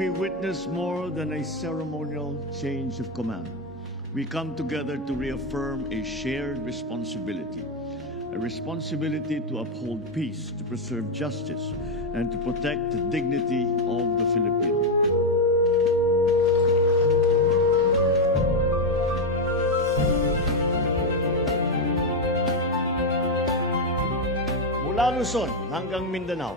we witness more than a ceremonial change of command. We come together to reaffirm a shared responsibility, a responsibility to uphold peace, to preserve justice, and to protect the dignity of the Philippines. Mula Luzon hanggang Mindanao,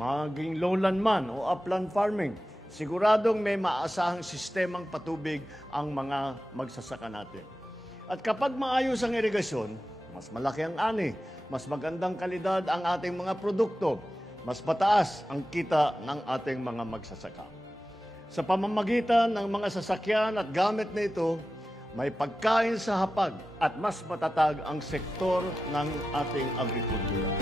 maging lowland man o upland farming, siguradong may maasahang sistemang patubig ang mga magsasaka natin. At kapag maayos ang irigasyon, mas malaki ang ani, mas magandang kalidad ang ating mga produkto, mas mataas ang kita ng ating mga magsasaka. Sa pamamagitan ng mga sasakyan at gamit na ito, may pagkain sa hapag at mas matatag ang sektor ng ating agrikultura.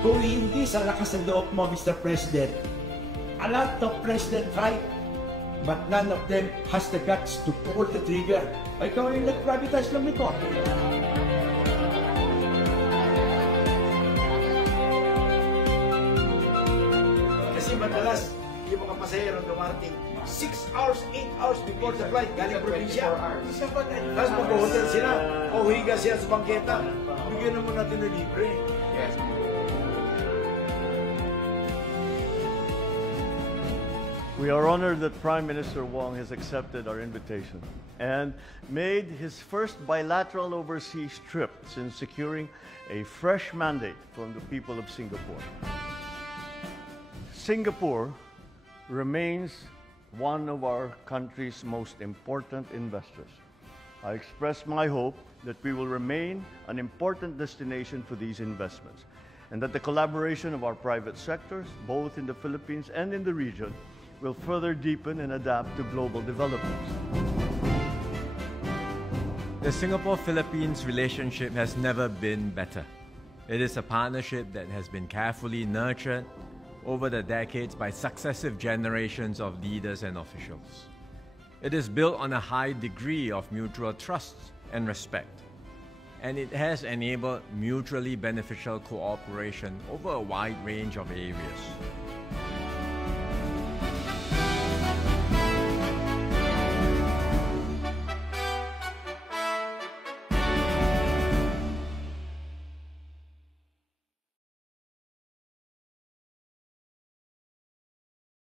Kung hindi sa lakas ng loob mo, Mr. President, a lot of president tried, but none of them has the guts to pull the trigger. Ikaw yung nag-privatize lang ito. Kasi madalas, yung mga pasahero dumarating 6 hours, 8 hours before the flight, galing probinsya. Tapos mag-hotel sila, o higa sila sa bangketa. Bigyan naman natin na libre. Yes. We are honored that Prime Minister Wong has accepted our invitation and made his first bilateral overseas trip since securing a fresh mandate from the people of Singapore. Singapore remains one of our country's most important investors. I express my hope that we will remain an important destination for these investments and that the collaboration of our private sectors, both in the Philippines and in the region, will further deepen and adapt to global developments. The Singapore-Philippines relationship has never been better. It is a partnership that has been carefully nurtured over the decades by successive generations of leaders and officials. It is built on a high degree of mutual trust and respect, and it has enabled mutually beneficial cooperation over a wide range of areas.